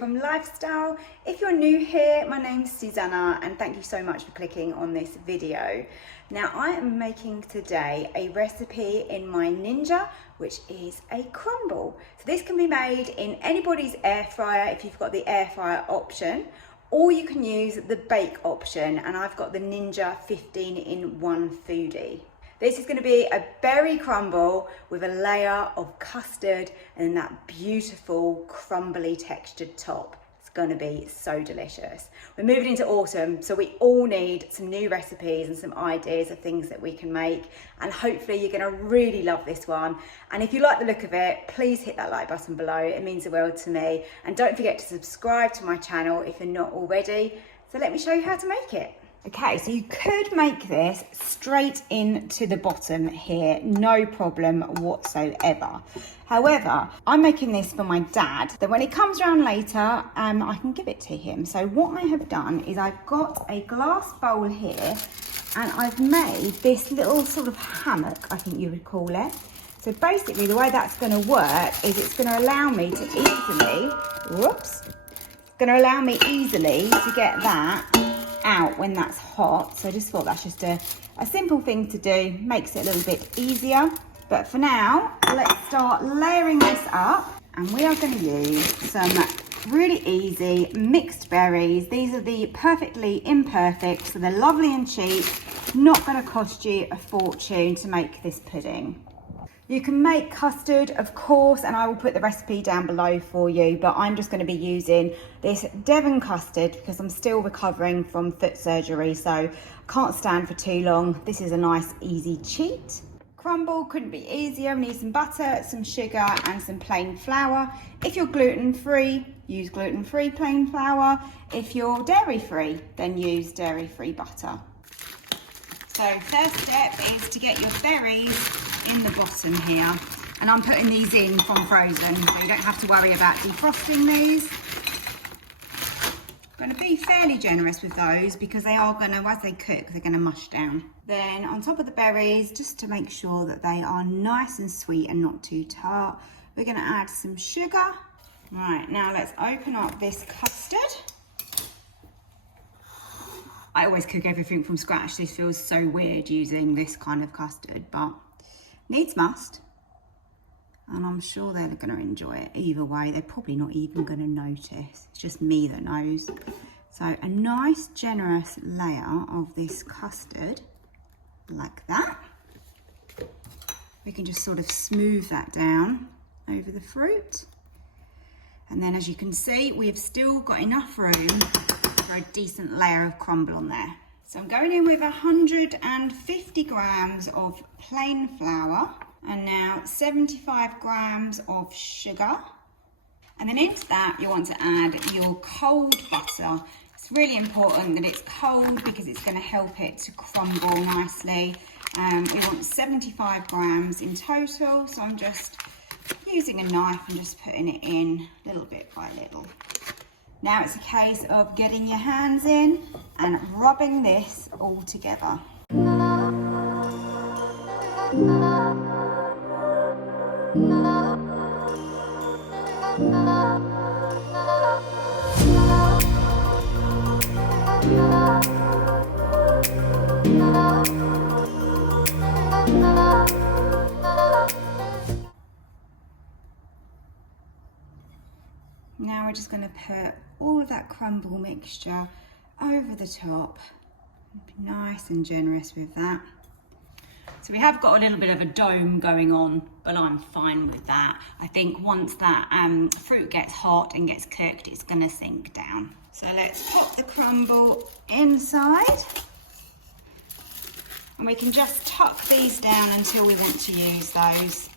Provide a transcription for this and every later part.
from Lifestyle. If you're new here, my name's Susanna and thank you so much for clicking on this video. Now I am making today a recipe in my Ninja, which is a crumble. So this can be made in anybody's air fryer if you've got the air fryer option, or you can use the bake option, and I've got the Ninja 15-in-1 Foodi. This is going to be a berry crumble with a layer of custard and that beautiful crumbly textured top. It's going to be so delicious. We're moving into autumn, so we all need some new recipes and some ideas of things that we can make, and hopefully you're going to really love this one. And if you like the look of it, please hit that like button below. It means the world to me. And don't forget to subscribe to my channel if you're not already. So let me show you how to make it. Okay, so you could make this straight into the bottom here, no problem whatsoever. However, I'm making this for my dad, that when he comes around later, I can give it to him. So what I have done is I've got a glass bowl here, and I've made this little sort of hammock, I think you would call it. So basically the way that's going to work is it's going to allow me to easily get that out when that's hot. So I just thought that's just a simple thing to do, makes it a little bit easier. But for now, let's start layering this up, and we are going to use some really easy mixed berries. These are the perfectly imperfect, so they're lovely and cheap, not going to cost you a fortune to make this pudding. You can make custard, of course, and I will put the recipe down below for you, but I'm just going to be using this Devon custard because I'm still recovering from foot surgery, so I can't stand for too long. This is a nice, easy cheat. Crumble couldn't be easier. We need some butter, some sugar, and some plain flour. If you're gluten-free, use gluten-free plain flour. If you're dairy-free, then use dairy-free butter. So first step is to get your berries in the bottom here, and I'm putting these in from frozen, so you don't have to worry about defrosting these. I'm going to be fairly generous with those because they are going to, as they cook, they're going to mush down. Then on top of the berries, just to make sure that they are nice and sweet and not too tart, we're going to add some sugar. Right, now let's open up this custard. I always cook everything from scratch. This feels so weird using this kind of custard, but needs must. And I'm sure they're going to enjoy it either way. They're probably not even going to notice. It's just me that knows. So a nice generous layer of this custard, like that. We can just sort of smooth that down over the fruit. And then as you can see, we've still got enough room for a decent layer of crumble on there. So I'm going in with 150 grams of plain flour, and now 75 grams of sugar. And then into that you want to add your cold butter. It's really important that it's cold because it's going to help it to crumble nicely. We want 75 grams in total, so I'm just using a knife and just putting it in little bit by little. Now it's a case of getting your hands in and rubbing this all together. Now we're just going to put all of that crumble mixture over the top. Be nice and generous with that. So we have got a little bit of a dome going on, but I'm fine with that. I think once that fruit gets hot and gets cooked, it's going to sink down. So let's pop the crumble inside. And we can just tuck these down until we want to use those.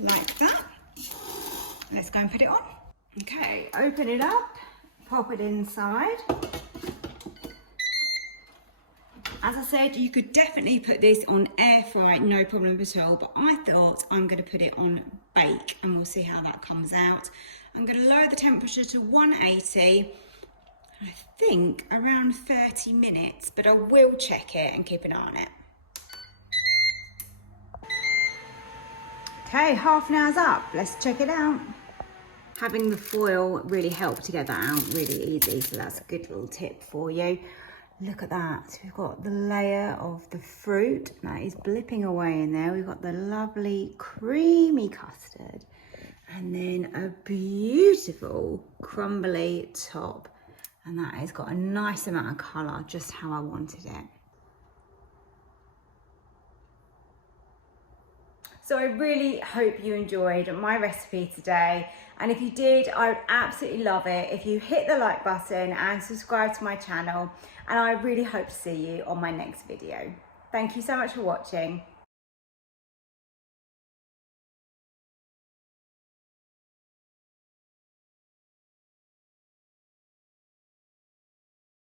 Like that. Let's go and put it on. Okay, open it up, pop it inside. As I said, you could definitely put this on air fry, no problem at all, but I thought I'm going to put it on bake and we'll see how that comes out. I'm going to lower the temperature to 180, I think around 30 minutes, but I will check it and keep an eye on it. Okay, half an hour's up, let's check it out. having the foil really helped to get that out really easy. So that's a good little tip for you. Look at that. So we've got the layer of the fruit that is blipping away in there. We've got the lovely creamy custard and then a beautiful crumbly top. And that has got a nice amount of colour, just how I wanted it. So I really hope you enjoyed my recipe today. And if you did, I would absolutely love it if you hit the like button and subscribe to my channel. And I really hope to see you on my next video. Thank you so much for watching.